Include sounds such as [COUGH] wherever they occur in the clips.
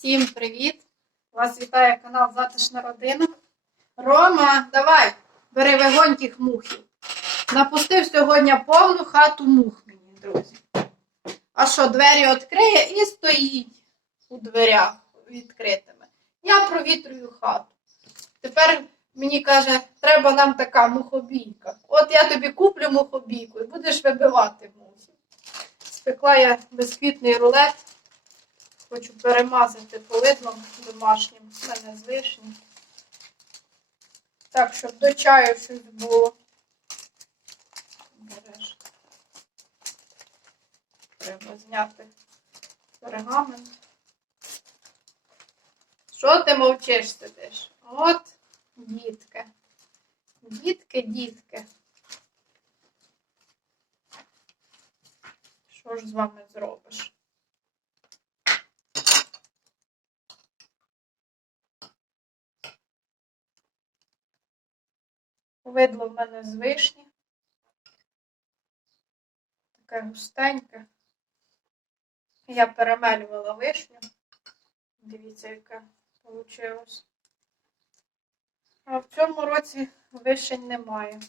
Всім привіт! Вас вітає канал Затишна родина. Рома, давай, бери вогонь тих мухів. Напустив сьогодні повну хату мух мені, друзі. А що, двері відкриє і стоїть у дверях відкритими. Я провітрюю хату. Тепер мені каже, треба нам така мухобійка. От я тобі куплю мухобійку і будеш вибивати мухи. Спекла я безквітний рулет. Хочу перемазати повидлом домашнім. У мене з вишні. Так, щоб до чаю щось було. Береш. Треба зняти пергамент. Що ти мовчиш сидиш? От, дітки. Дітки, дітки. Що ж з вами зробиш? Видло в мене з вишні. Таке густеньке. Я перемелювала вишню. Дивіться, яке вийшло. А в цьому році вишень немає.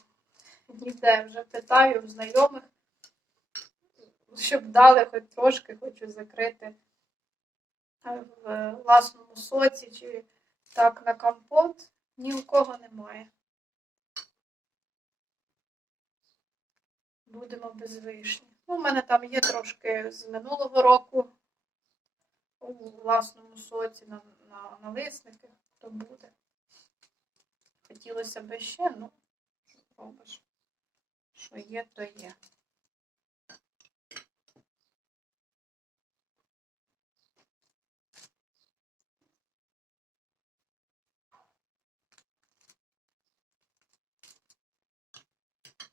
Ніде вже питаю в знайомих, щоб дали хоч трошки, хочу закрити в власному соці чи так на компот. Ні у кого немає. Будемо без вишні. Ну, у мене там є трошки з минулого року у власному соці на, на налисники, то буде. Хотілося б ще, ну, що робиш? Що є, то є.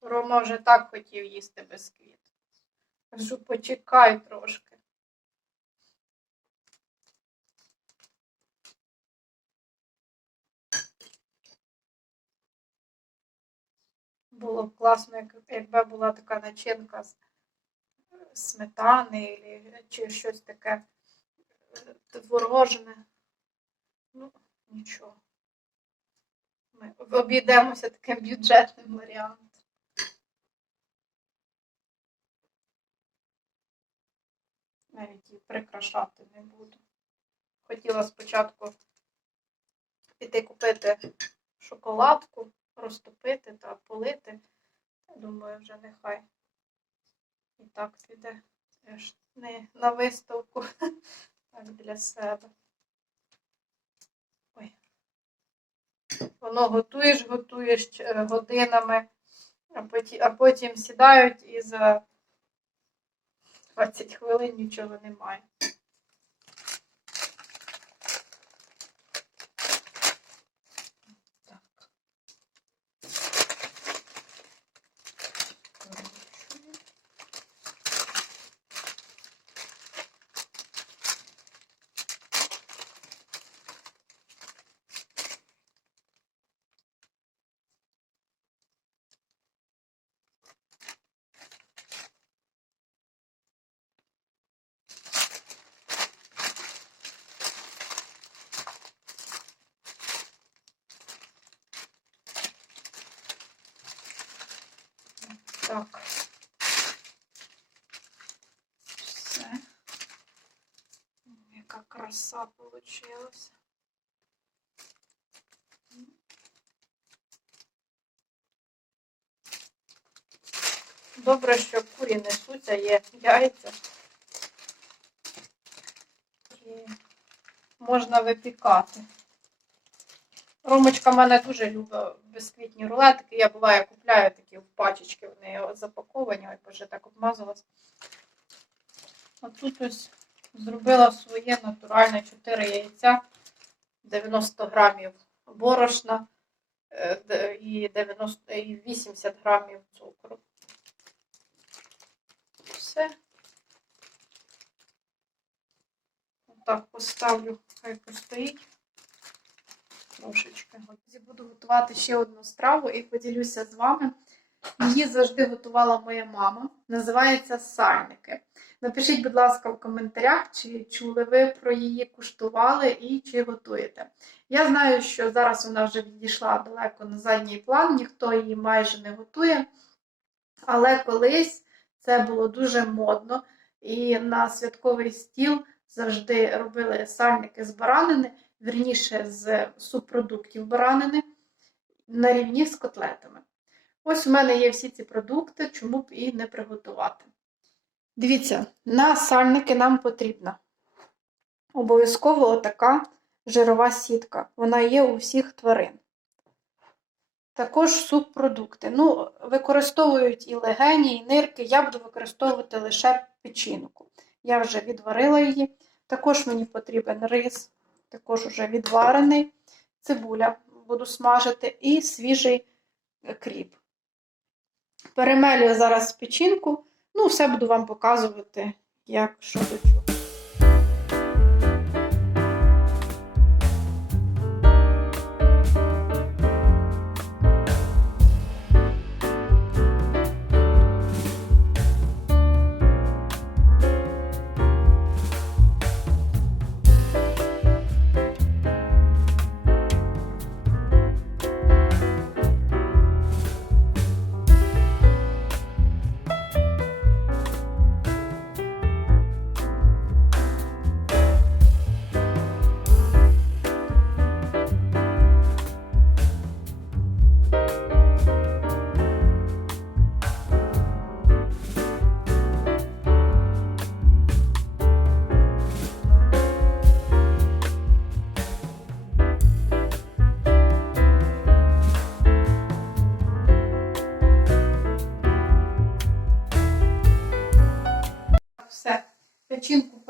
Рома вже так хотів їсти безквіт. Кажу, почекай трошки. Було б класно, якби була така начинка з сметани чи щось таке е, творожне. Ну, нічого. Ми обійдемося таким бюджетним варіантом. Навіть і прикрашати не буду. Хотіла спочатку піти купити шоколадку, розтопити та полити. Думаю, вже нехай і так піде. Теж не на виставку, [LAUGHS] так для себе. Ой. Воно готуєш, готуєш е, годинами, а потім сідають і за 20 хвилин нічого немає. Так. Скручую. Так. Все. Яка краса получилась. Добре, що курі несуться, є яйця. І можна випікати. Ромочка в мене дуже любить безквітні рулетики. Я буває купляю такі в пачечки, вони запаковані, ой, боже, так обмазалась. А тут ось зробила своє натуральне 4 яйця, 90 грамів борошна е, і 90, і 80 грамів цукру. Все. Отак поставлю, хай постоїть трошечки. От Буду готувати ще одну страву і поділюся з вами. Її завжди готувала моя мама. називається сальники. Напишіть, будь ласка, в коментарях, чи чули ви про її, куштували і чи готуєте. Я знаю, що зараз вона вже відійшла далеко на задній план, ніхто її майже не готує. Але колись це було дуже модно, і на святковий стіл завжди робили сальники з баранини, вірніше з субпродуктів баранини на рівні з котлетами. Ось у мене є всі ці продукти, чому б і не приготувати. Дивіться, на сальники нам потрібна обов'язково така жирова сітка. Вона є у всіх тварин. Також субпродукти. Ну, використовують і легені, і нирки. Я буду використовувати лише печінку. Я вже відварила її. Також мені потрібен рис, також вже відварений, цибуля буду смажити і свіжий кріп. Перемелюю зараз печінку. Ну, все буду вам показувати, як що до чого.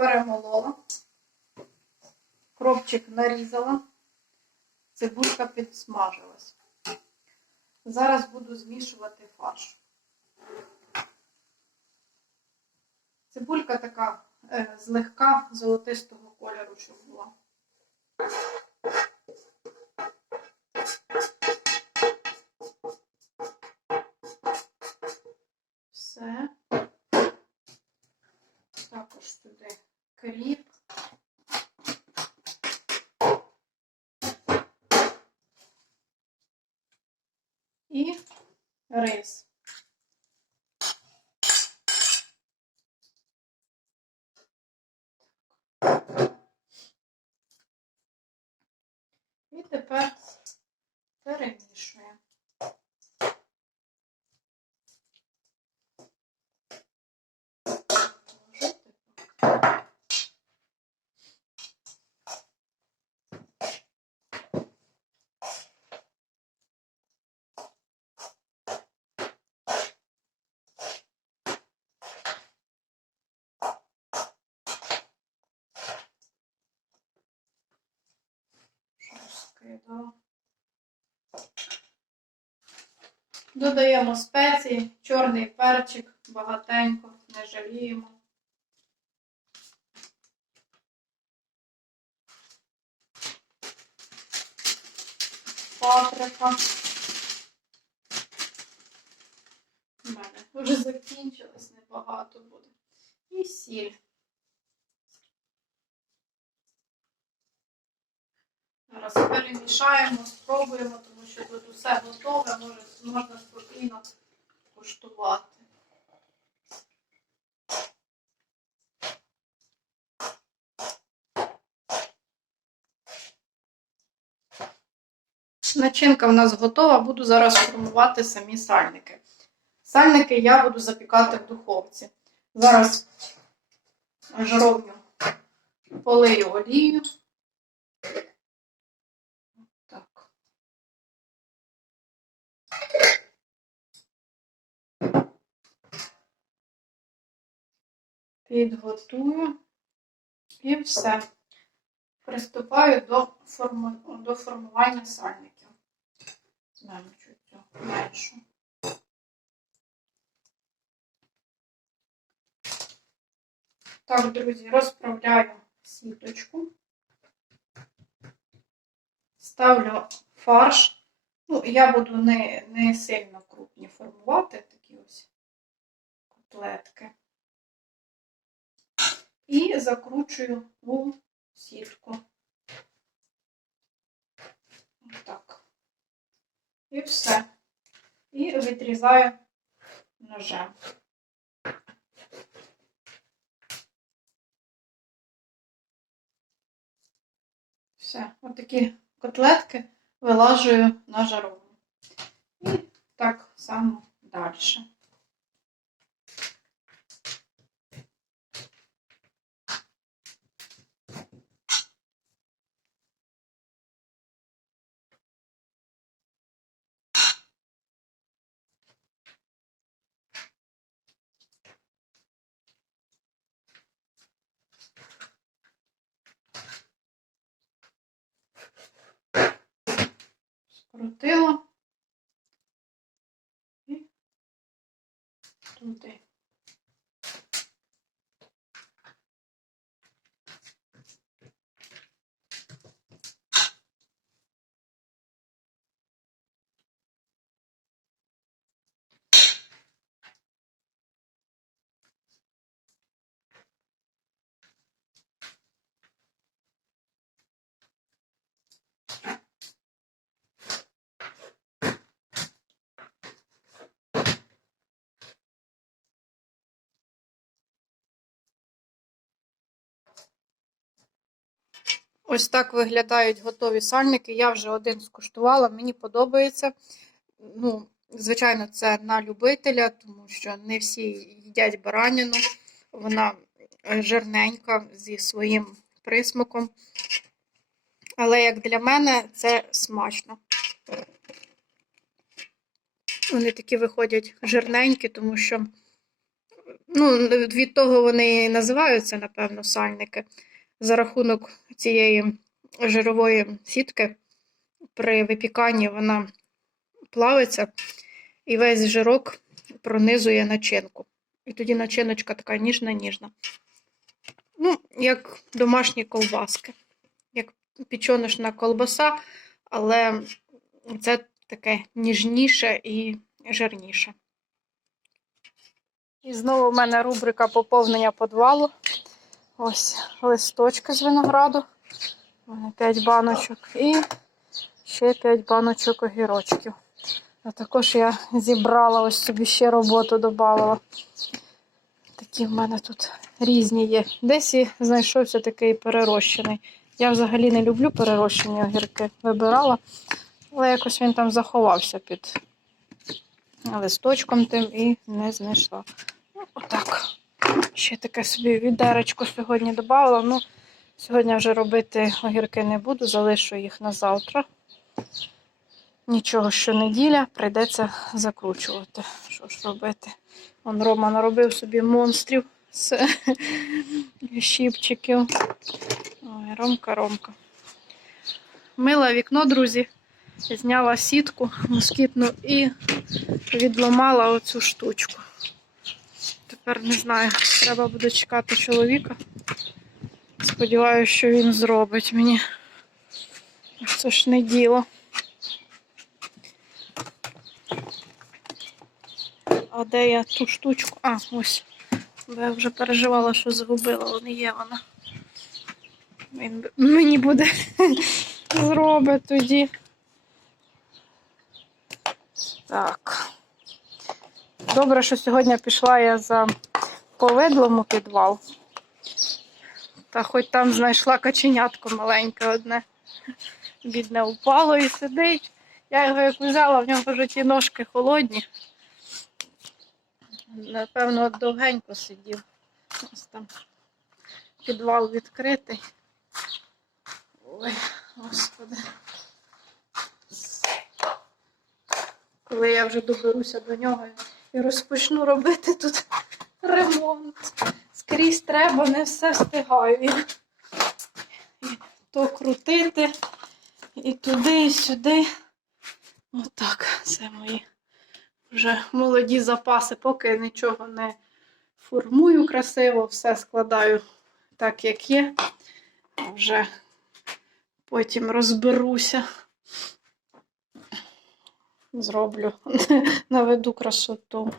Перемолола, кропчик нарізала, цибулька підсмажилась. Зараз буду змішувати фарш. Цибулька така е, злегка золотистого кольору, щоб була. Все. Також туди кріп. І рис. І тепер перемішуємо. Положити. Розкидала. Додаємо спеції, чорний перчик, багатенько, не жаліємо. Паприка. У мене вже закінчилось, небагато буде. І сіль. Зараз перемішаємо, спробуємо, тому що тут усе готове, може, можна спокійно куштувати. Начинка в нас готова, буду зараз формувати самі сальники. Сальники я буду запікати в духовці. Зараз жировню полию олією. Так. Підготую і все. Приступаю до, форму... до формування сальників. Знаємо чуть меншу. Так, друзі, розправляю сіточку. Ставлю фарш. Ну, я буду не, не сильно крупні формувати такі ось котлетки. І закручую у сітку. Так. І все. І відрізаю ножем. Все, отакі котлетки вилажую на жаровню. І так само далі. Скрутила. І туди. Ось так виглядають готові сальники. Я вже один скуштувала, мені подобається. Ну, звичайно, це на любителя, тому що не всі їдять баранину. Вона е, жирненька зі своїм присмаком. Але як для мене, це смачно. Вони такі виходять жирненькі, тому що ну, від того вони і називаються, напевно, сальники. За рахунок цієї жирової сітки при випіканні вона плавиться і весь жирок пронизує начинку. І тоді начиночка така ніжна-ніжна. Ну, як домашні ковбаски, як печоночна колбаса, але це таке ніжніше і жирніше. І знову в мене рубрика поповнення подвалу. Ось листочки з винограду. У 5 баночок і ще 5 баночок огірочків. А також я зібрала ось собі ще роботу додавала. Такі в мене тут різні є. Десь і знайшовся такий перерощений. Я взагалі не люблю перерощені огірки. Вибирала, але якось він там заховався під листочком тим і не знайшла. Ну, отак. Ще таке собі відеречко сьогодні додала. Ну, сьогодні вже робити огірки не буду, залишу їх на завтра. Нічого, що неділя, прийдеться закручувати. Що ж робити? Он Рома наробив собі монстрів з щіпчиків. Ой, Ромка, Ромка. Мила вікно, друзі. Зняла сітку москітну і відламала оцю штучку. Тепер не знаю, треба буде чекати чоловіка. Сподіваюся, що він зробить мені. Це ж не діло. А де я ту штучку? А, ось. Я вже переживала, що загубила, вона є вона. Він мені буде [LAUGHS] зробить тоді. Так. Добре, що сьогодні пішла я за повидлом у підвал. Та хоч там знайшла каченятко маленьке одне. Бідне упало і сидить. Я його як взяла, в нього вже ті ножки холодні. Напевно, довгенько сидів. Ось там підвал відкритий. Ой, господи. Коли я вже доберуся до нього і розпочну робити тут ремонт. Скрізь треба, не все встигаю. І, то крутити, і туди, і сюди. Отак, це мої вже молоді запаси, поки нічого не формую красиво, все складаю так, як є. Вже потім розберуся. Зроблю, [LAUGHS] наведу красоту.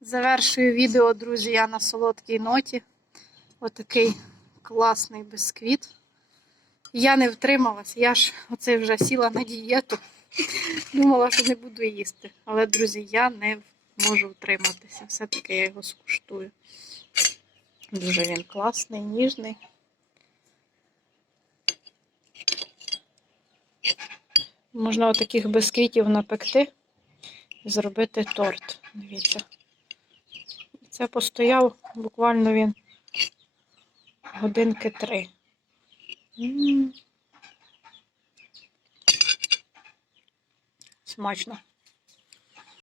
Завершую відео, друзі, я на солодкій ноті. Отакий класний бисквіт. Я не втрималась, я ж оце вже сіла на дієту. [LAUGHS] Думала, що не буду їсти. Але, друзі, я не можу втриматися. Все-таки я його скуштую. Дуже він класний, ніжний. Можна отаких бисквітів напекти і зробити торт. Дивіться. Це постояв буквально він годинки три. М. Смачно.